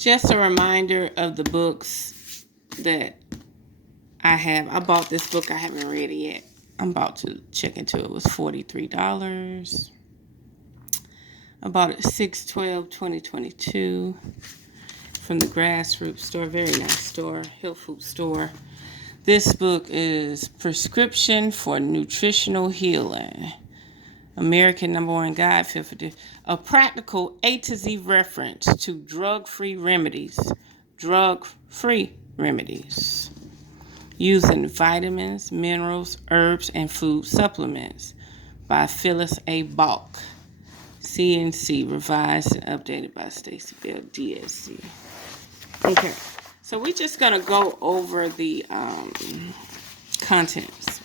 Just a reminder of the books that I have. I bought this book. I haven't read it yet. I'm about to check into it. It was $43. I bought it 6/12/2022 from the Grassroots store. Very nice store. Health food store. This book is Prescription for Nutritional Healing. American #1 guide for a practical A to Z reference to drug-free remedies. Drug-free remedies. Using vitamins, minerals, herbs, and food supplements by Phyllis A. Balk. CNC, revised and updated by Stacy Bell, DSC. Okay, so we're just going to go over the contents.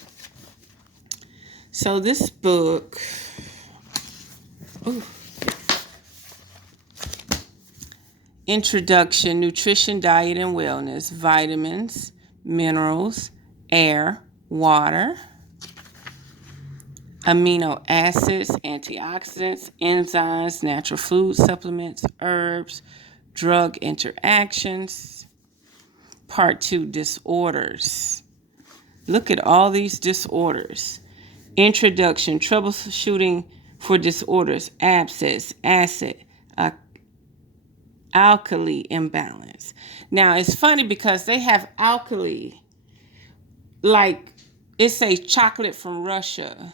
So this book, Introduction, Nutrition, Diet, and Wellness, Vitamins, Minerals, Air, Water, Amino acids, antioxidants, enzymes, natural food supplements, herbs, drug interactions. Part 2, Disorders. Look at all these disorders. Introduction, troubleshooting for disorders, abscess, acid, alkali imbalance. Now, it's funny because they have alkali, like it says chocolate from Russia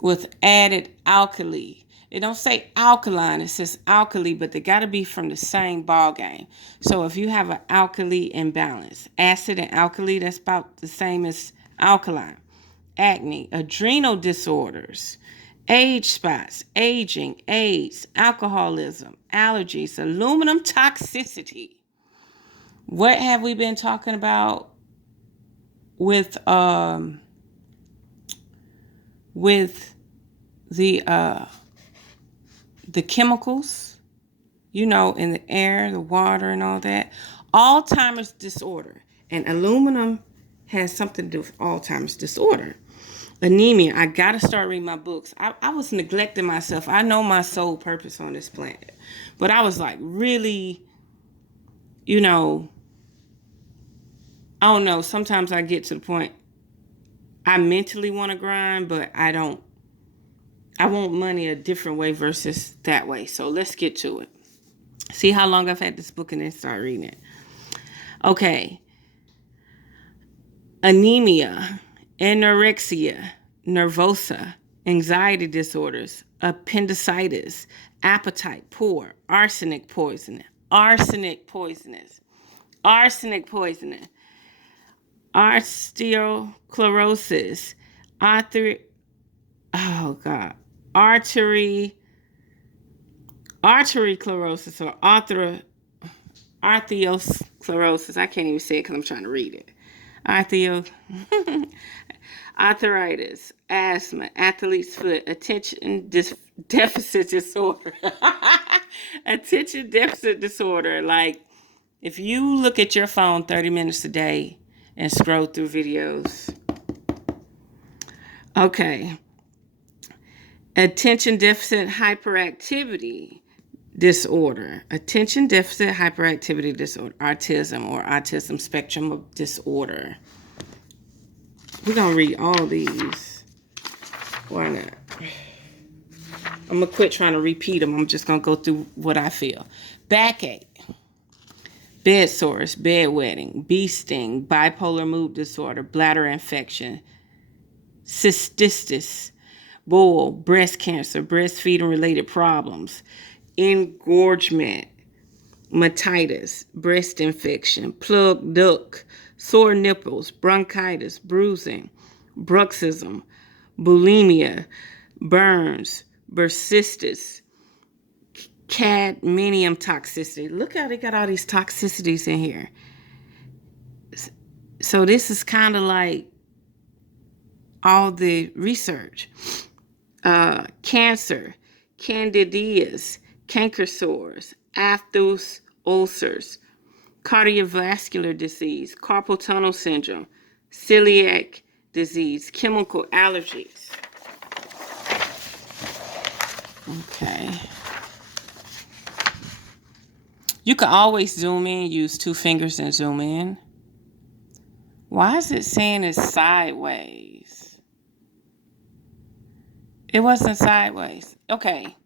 with added alkali. It don't say alkaline, it says alkali, but they got to be from the same ball game. So if you have an alkali imbalance, acid and alkali, that's about the same as alkaline. Acne, adrenal disorders, age spots, aging, AIDS, alcoholism, allergies, aluminum toxicity. What have we been talking about with the chemicals, in the air, the water, and all that? Alzheimer's disorder, and aluminum has something to do with Alzheimer's disorder. Anemia. I got to start reading my books. I was neglecting myself. I know my sole purpose on this planet. But I was like really, I don't know. Sometimes I get to the point I mentally want to grind, but I don't. I want money a different way versus that way. So let's get to it. See how long I've had this book and then start reading it. Okay. Anemia, anorexia nervosa, anxiety disorders, appendicitis, appetite poor, arsenic poisoning, osteosclerosis, arteriosclerosis or arteriosclerosis. I can't even say it because I'm trying to read it. Arthritis, asthma, athlete's foot, attention deficit disorder. Attention deficit disorder. Like, if you look at your phone 30 minutes a day and scroll through videos. Okay. Attention deficit hyperactivity disorder. Attention deficit hyperactivity disorder. Autism or autism spectrum disorder. We're going to read all these. Why not? I'm going to quit trying to repeat them. I'm just going to go through what I feel. Backache. Bed sores, bedwetting, bee sting, bipolar mood disorder, bladder infection, cystitis, bull, breast cancer, breastfeeding related problems, engorgement, matitis, breast infection, plug duct, sore nipples, bronchitis, bruising, bruxism, bulimia, burns, bursitis, cadmium toxicity. Look how they got all these toxicities in here. So this is kind of like all the research. Cancer, candidias, canker sores, aphthous ulcers, cardiovascular disease, carpal tunnel syndrome, celiac disease, chemical allergies. Okay. You can always zoom in, use 2 fingers and zoom in. Why is it saying it's sideways? It wasn't sideways. Okay.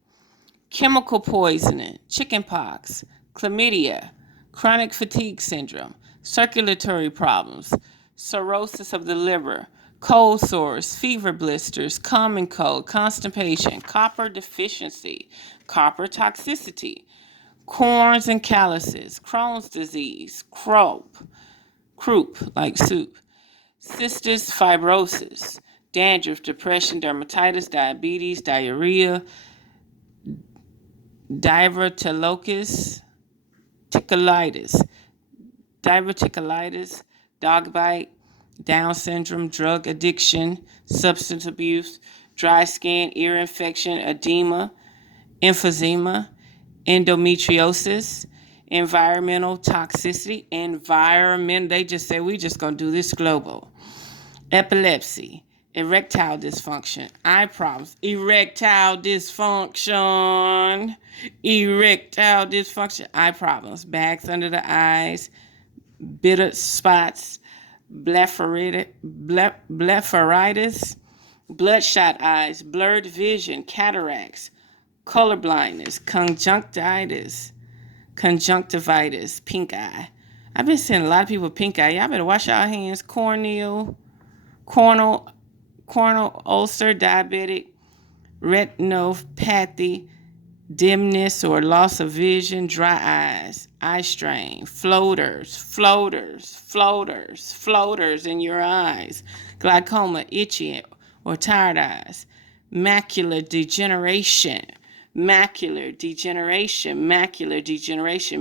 Chemical poisoning, chickenpox, chlamydia, chronic fatigue syndrome, circulatory problems, cirrhosis of the liver, cold sores, fever blisters, common cold, constipation, copper deficiency, copper toxicity, corns and calluses, Crohn's disease, croup like soup, cystic fibrosis, dandruff, depression, dermatitis, diabetes, diarrhea, diverticulitis, diverticulitis, dog bite, Down syndrome, drug addiction, substance abuse, dry skin, ear infection, edema, emphysema, endometriosis, environmental toxicity, they just say we just gonna do this global. Epilepsy, erectile dysfunction, eye problems, erectile dysfunction, eye problems, bags under the eyes, bitter spots, blepharitis, bloodshot eyes, blurred vision, cataracts, color blindness, conjunctivitis, pink eye. I've been seeing a lot of people with pink eye. Y'all better wash your hands. Corneal ulcer, diabetic retinopathy, dimness or loss of vision, dry eyes, eye strain, floaters in your eyes, glaucoma, itchy or tired eyes, macular degeneration,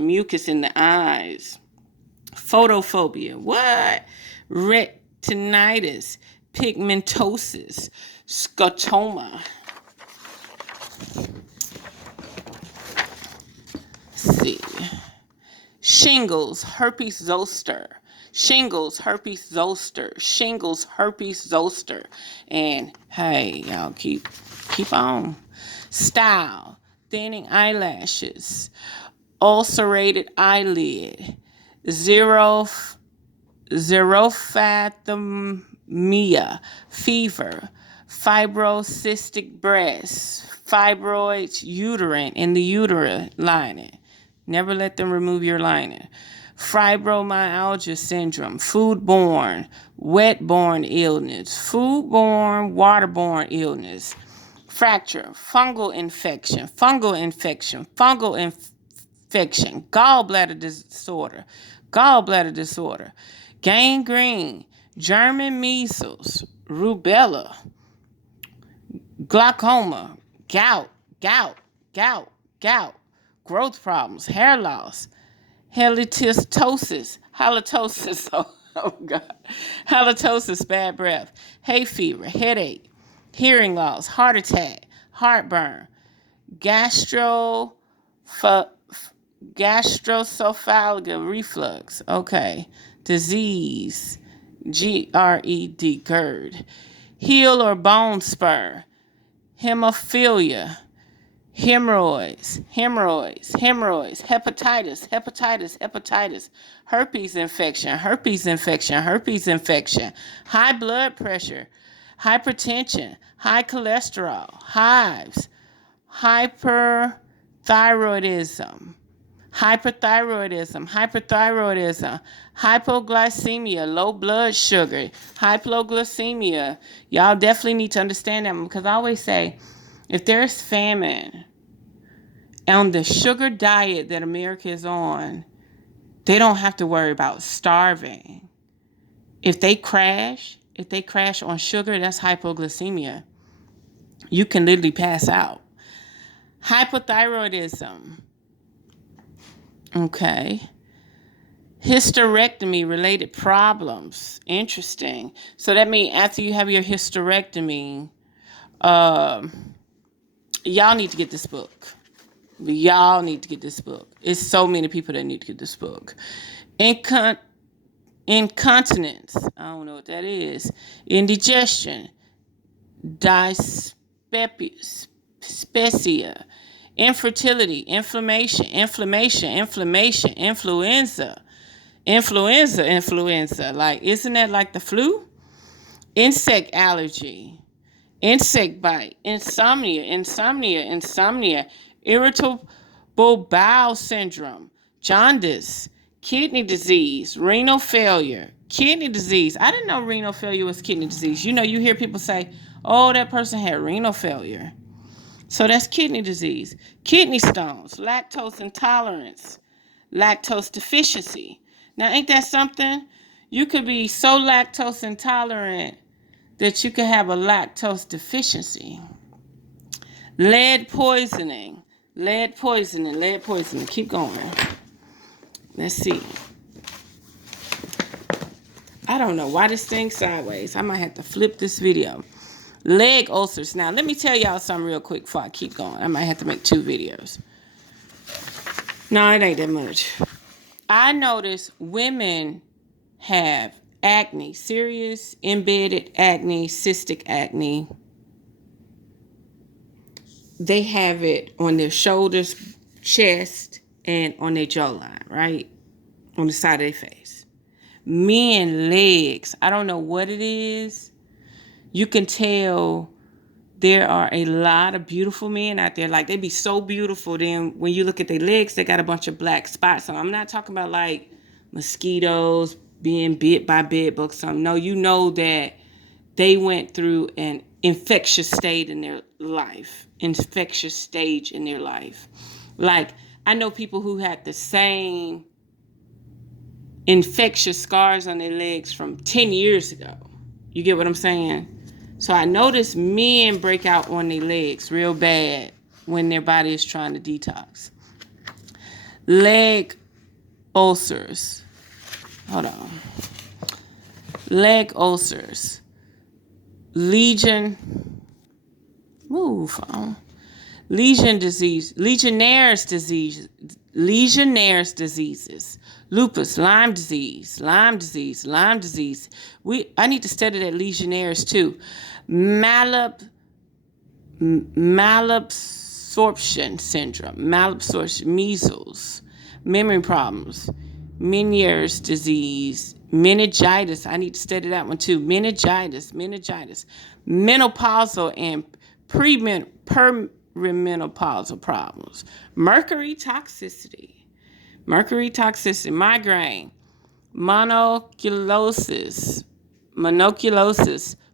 mucus in the eyes, photophobia, what? Retinitis, pigmentosis, scotoma. See. Shingles, herpes zoster. And hey, y'all keep on. Style, thinning eyelashes, ulcerated eyelid, xerophthalmia, fever, fibrocystic breast, fibroids, uterine in the uterine lining. Never let them remove your lining. Fibromyalgia syndrome, foodborne, wet-borne illness, foodborne, waterborne illness, fracture, fungal infection, gallbladder disorder, gangrene, German measles, rubella, glaucoma, gout, growth problems, hair loss, halitosis, bad breath, hay fever, headache, hearing loss, heart attack, heartburn, gastroesophageal reflux, okay, disease, GERD, heel or bone spur, hemophilia, hemorrhoids, hepatitis, herpes infection, high blood pressure, hypertension, high cholesterol, hives, hyperthyroidism, hypoglycemia, low blood sugar, hypoglycemia. Y'all definitely need to understand that, because I always say, if there's famine on the sugar diet that America is on, they don't have to worry about starving. If they crash on sugar, that's hypoglycemia. You can literally pass out. Hypothyroidism. Okay. Hysterectomy related problems. Interesting. So that means after you have your hysterectomy, y'all need to get this book. It's so many people that need to get this book. Incontinence. I don't know what that is. Indigestion. Dyspepsia. infertility, inflammation, influenza. Like, isn't that like the flu? Insect allergy, insect bite, insomnia, irritable bowel syndrome, jaundice, kidney disease, renal failure. Kidney disease. I didn't know renal failure was kidney disease. You hear people say, oh, that person had renal failure. So that's kidney disease. Kidney stones, lactose intolerance, lactose deficiency. Now, ain't that something? You could be so lactose intolerant that you could have a lactose deficiency. Lead poisoning. Keep going. Let's see. I don't know why this thing's sideways. I might have to flip this video. Leg ulcers. Now, let me tell y'all something real quick before I keep going. I might have to make 2 videos. No, it ain't that much. I notice women have acne, serious embedded acne, cystic acne. They have it on their shoulders, chest, and on their jawline, right? On the side of their face. Men, legs. I don't know what it is. You can tell there are a lot of beautiful men out there. Like, they be so beautiful. Then when you look at their legs, they got a bunch of black spots on. I'm not talking about like mosquitoes being bit by bed bugs. No, you know that they went through an infectious stage in their life. Like, I know people who had the same infectious scars on their legs from 10 years ago. You get what I'm saying? So I notice men break out on their legs real bad when their body is trying to detox. Leg ulcers. Hold on. Leg ulcers. Legionnaires' diseases, lupus, Lyme disease. I need to study that Legionnaires too. Malabsorption syndrome, measles, memory problems, Meniere's disease, meningitis. I need to study that one too. Meningitis, menopausal and perimenopausal problems, mercury toxicity, migraine, monoculosis,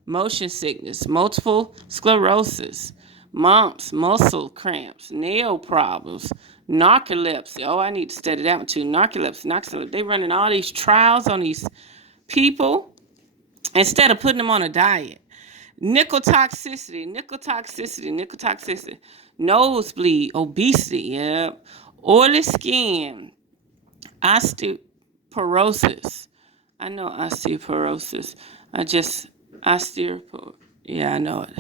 motion sickness, multiple sclerosis, mumps, muscle cramps, nail problems, narcolepsy. Oh, I need to study that one too. Narcolepsy. They running all these trials on these people instead of putting them on a diet. Nickel toxicity, nosebleed, obesity, yep. Oily skin, osteoporosis. I know osteoporosis. Yeah, I know it.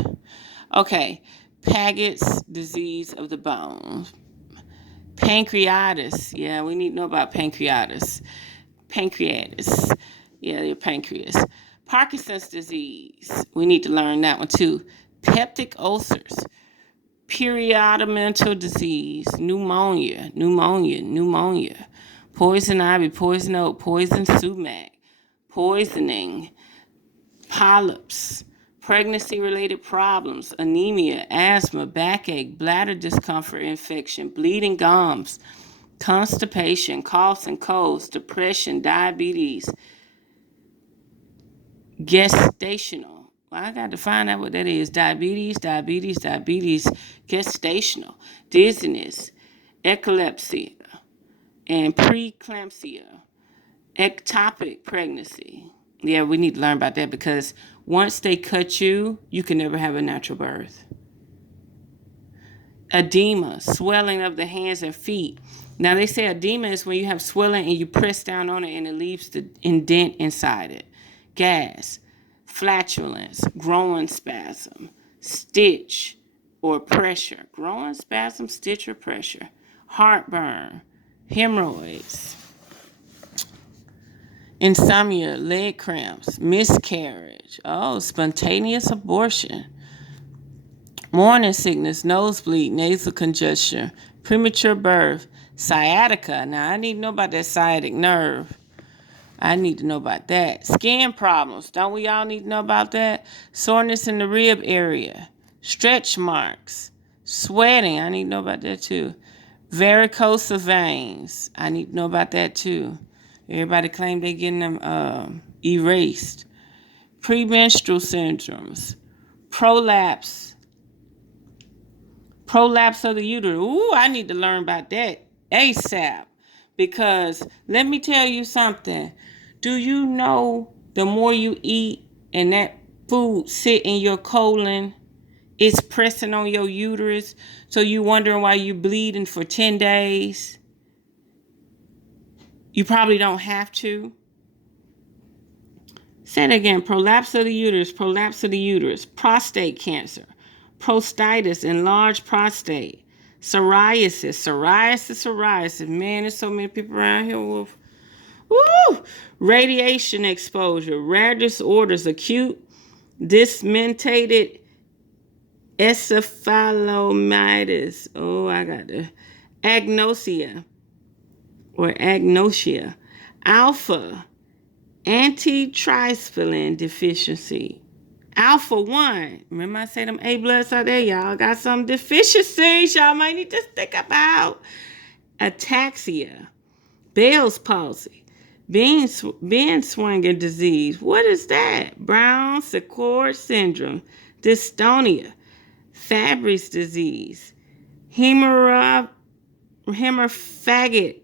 Okay, Paget's disease of the bones. Pancreatitis. Yeah, we need to know about pancreatitis. Yeah, your pancreas. Parkinson's disease. We need to learn that one too. Peptic ulcers. Periodontal disease. Pneumonia. Poison ivy, poison oak, poison sumac. Poisoning. Polyps. Pregnancy-related problems, anemia, asthma, backache, bladder discomfort, infection, bleeding gums, constipation, coughs and colds, depression, diabetes, gestational. Well, I got to find out what that is. Diabetes, gestational, dizziness, epilepsy, and preeclampsia, ectopic pregnancy. Yeah, we need to learn about that because once they cut you, you can never have a natural birth. Edema, swelling of the hands and feet. Now, they say edema is when you have swelling and you press down on it and it leaves the indent inside it. Gas, flatulence, growing spasm, stitch or pressure. Growing spasm, stitch or pressure. Heartburn, hemorrhoids. Insomnia, leg cramps, miscarriage, spontaneous abortion, morning sickness, nosebleed, nasal congestion, premature birth, sciatica. Now, I need to know about that sciatic nerve. I need to know about that. Skin problems. Don't we all need to know about that? Soreness in the rib area. Stretch marks. Sweating. I need to know about that too. Varicose veins. I need to know about that too. Everybody claim they getting them erased. Premenstrual syndromes. Prolapse. Prolapse of the uterus. Ooh, I need to learn about that ASAP. Because let me tell you something. Do you know the more you eat and that food sit in your colon, it's pressing on your uterus, so you wondering why you bleeding for 10 days? You probably don't have to. Say it again. Prolapse of the uterus, prolapse of the uterus, prostate cancer, prostatitis, enlarged prostate, psoriasis. Man, there's so many people around here with radiation exposure, rare disorders, acute dismentated encephalomitis. Oh, I got the agnosia or agnosia, alpha antitrypsin deficiency. Alpha 1. Remember I said them A bloods out there? Y'all got some deficiencies y'all might need to think about. Ataxia. Bell's palsy. Binswanger disease. What is that? Brown-Sequard syndrome. Dystonia. Fabry's disease. Hemorrhagic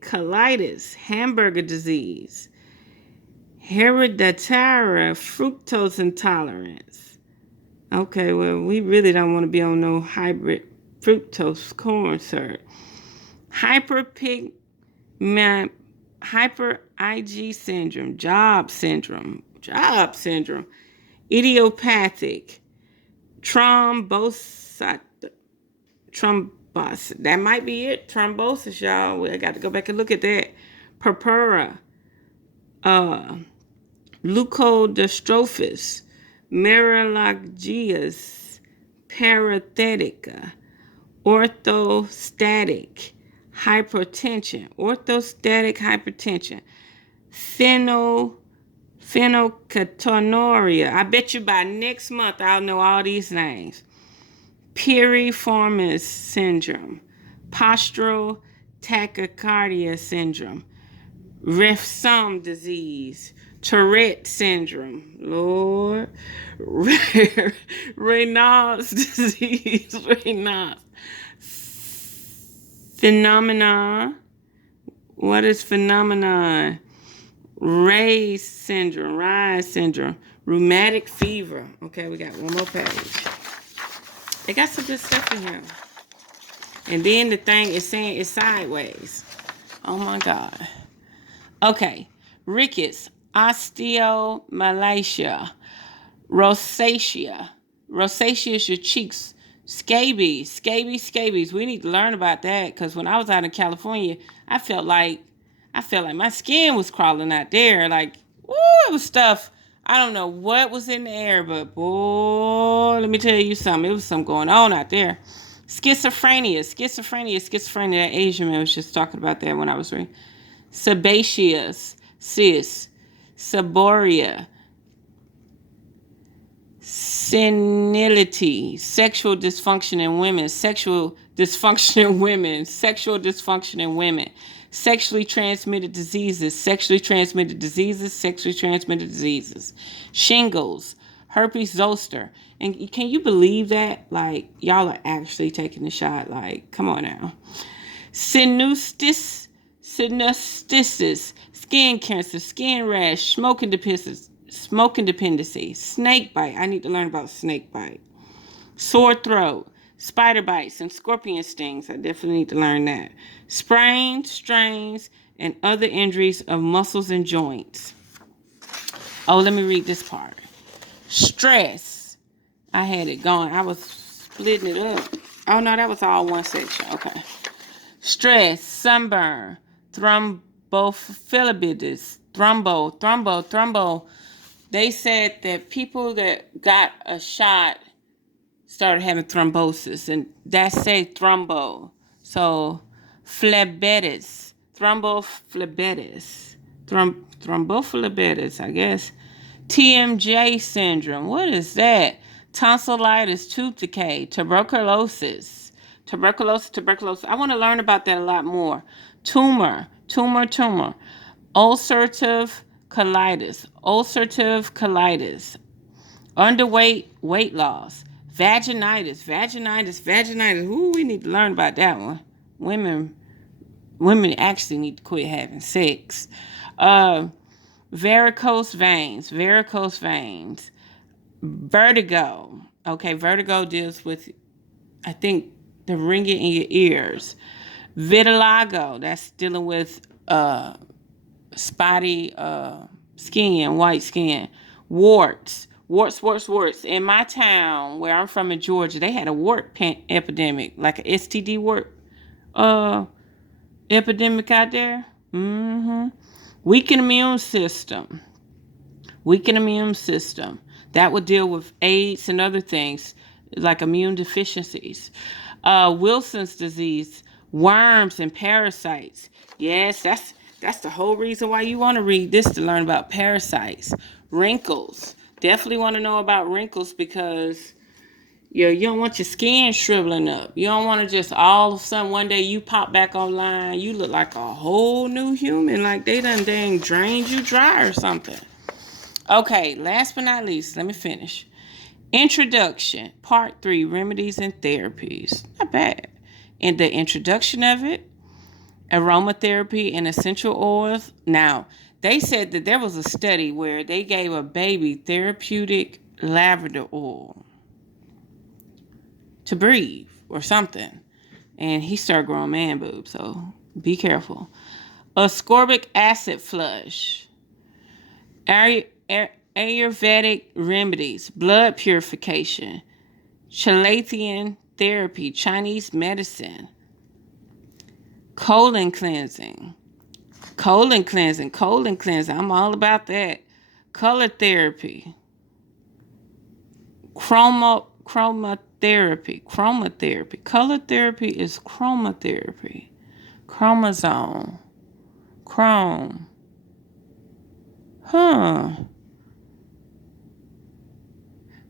colitis. Hamburger disease. Hereditary fructose intolerance. Okay, well, we really don't want to be on no hybrid fructose corn syrup. Hyper IG syndrome, job syndrome, idiopathic, thrombosis. That might be it. Thrombosis, y'all. I got to go back and look at that. Purpura. Leukodystrophies, Meralgias, Parathetica, orthostatic hypertension, phenylketonuria. I bet you by next month I'll know all these names. Piriformis syndrome, postural tachycardia syndrome, Refsum disease, Tourette syndrome, Lord, Raynaud's disease, Raynaud's phenomenon. What is phenomenon? Ray's syndrome, rheumatic fever. Okay, we got one more page. They got some good stuff in here. And then the thing is saying it's sideways. Oh my God. Okay, rickets, osteomalacia, rosacea. Rosacea is your cheeks. Scabies. We need to learn about that because when I was out in California, I felt like my skin was crawling out there. Like, it was stuff. I don't know what was in the air, but boy, let me tell you something. It was something going on out there. Schizophrenia. That Asian man was just talking about that when I was reading. Sebaceous cyst, seborrhea, senility, sexual dysfunction in women, sexually transmitted diseases, shingles, herpes zoster. And can you believe that? Like, y'all are actually taking the shot. Like, come on now. Synostosis, skin cancer, skin rash, smoking dependency, snake bite. I need to learn about snake bite. Sore throat, spider bites, and scorpion stings. I definitely need to learn that. Sprains, strains, and other injuries of muscles and joints. Oh, let me read this part. Stress. I had it going. I was splitting it up. Oh, no, that was all one section. Okay. Stress, sunburn, thrombophlebitis, thrombo. They said that people that got a shot started having thrombosis, and that say thrombo. So phlebitis, thrombophlebitis, thrombophlebitis, I guess. TMJ syndrome. What is that? Tonsillitis, tooth decay, tuberculosis. I want to learn about that a lot more. Tumor. Ulcerative colitis, underweight, weight loss, vaginitis. Ooh, we need to learn about that one. Women actually need to quit having sex. Uh, varicose veins, vertigo. Okay, vertigo deals with, I think, the ringing in your ears. Vitiligo, that's dealing with spotty skin, white skin. Warts. In my town, where I'm from in Georgia, they had a wart epidemic, like an STD wart uh, epidemic out there. Mm-hmm. Weakened immune system. That would deal with AIDS and other things like immune deficiencies. Wilson's disease, worms and parasites. Yes, that's the whole reason why you want to read this, to learn about parasites. Wrinkles. Definitely want to know about wrinkles, because you don't want your skin shriveling up. You don't want to just all of a sudden one day you pop back online, you look like a whole new human, like they done dang drained you dry or something. Okay, last but not least, let me finish. Introduction, part 3, remedies and therapies. Not bad. In the introduction of it, aromatherapy and essential oils. Now, they said that there was a study where they gave a baby therapeutic lavender oil to breathe or something, and he started growing man boobs, so be careful. Ascorbic acid flush. Ayurvedic remedies, blood purification, Chelatian therapy, Chinese medicine, colon cleansing. I'm all about that. Color therapy, chromatherapy. Color therapy is chromatherapy. Chromosome, chrome.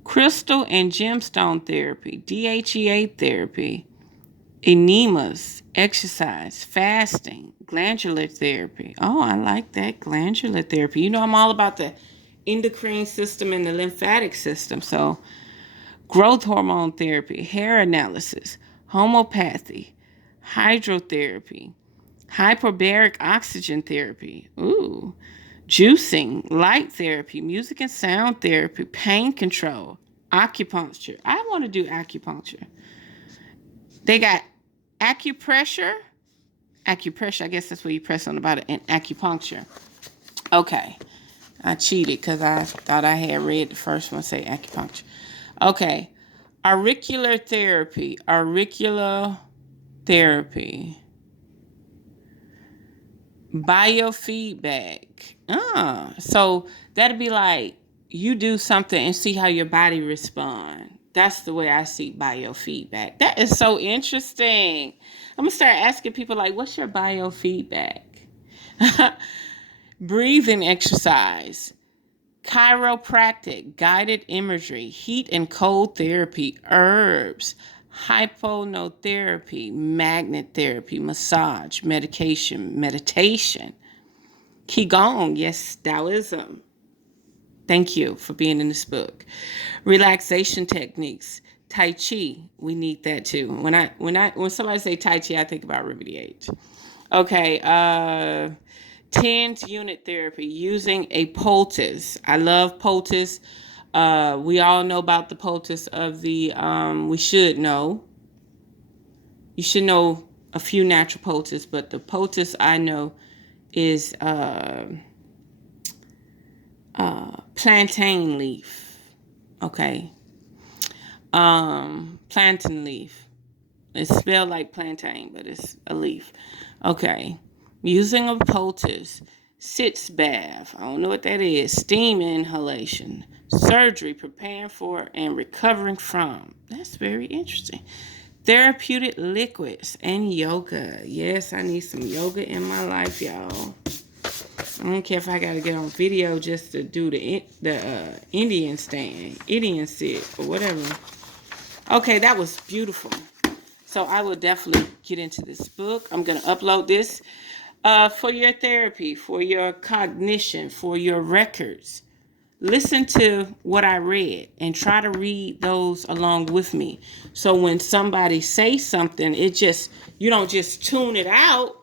Crystal and gemstone therapy, DHEA therapy, enemas, exercise, fasting, glandular therapy. Oh, I like that, glandular therapy. You know, I'm all about the endocrine system and the lymphatic system. So, growth hormone therapy, hair analysis, homeopathy, hydrotherapy, hyperbaric oxygen therapy. Ooh. Juicing, light therapy, music and sound therapy, pain control, acupuncture. I want to do acupuncture. They got acupressure. I guess that's where you press on the bottom, and acupuncture. Okay. I cheated because I thought I had read the first one say acupuncture. Okay. Auricular therapy. Biofeedback. So that'd be like you do something and see how your body responds. That's the way I see biofeedback. That is so interesting. I'm gonna start asking people like, what's your biofeedback? Breathing exercise, chiropractic, guided imagery, heat and cold therapy, herbs, hypnotherapy, magnet therapy, massage, meditation, Qigong, yes, Taoism. Thank you for being in this book. Relaxation techniques, Tai Chi. We need that too. When somebody say Tai Chi, I think about Remedy H. Okay, TENS unit therapy using a poultice. I love poultice. We all know about the poultice of the. We should know. You should know a few natural poultices, but the poultice I know is plantain leaf. Okay. Plantain leaf. It's spelled like plantain, but it's a leaf. Okay. Using a poultice Sitz bath. I don't know what that is. Steam inhalation. Surgery, preparing for and recovering from. That's very interesting. Therapeutic liquids and yoga. Yes, I need some yoga in my life, y'all. I don't care if I got to get on video just to do the Indian stand, Indian sit, or whatever. Okay, that was beautiful. So I will definitely get into this book. I'm going to upload this for your therapy, for your cognition, for your records. Listen to what I read and try to read those along with me. So when somebody says something, you don't just tune it out.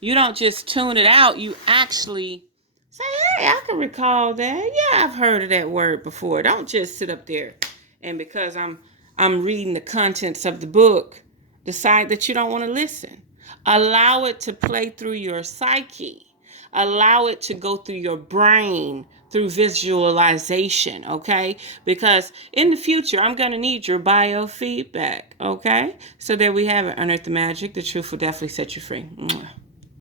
You don't just tune it out. You actually say, hey, I can recall that. Yeah, I've heard of that word before. Don't just sit up there and because I'm reading the contents of the book, decide that you don't want to listen. Allow it to play through your psyche. Allow it to go through your brain through visualization, okay? Because in the future, I'm going to need your biofeedback, okay? So there we have it. Unearth the magic. The truth will definitely set you free. Mwah.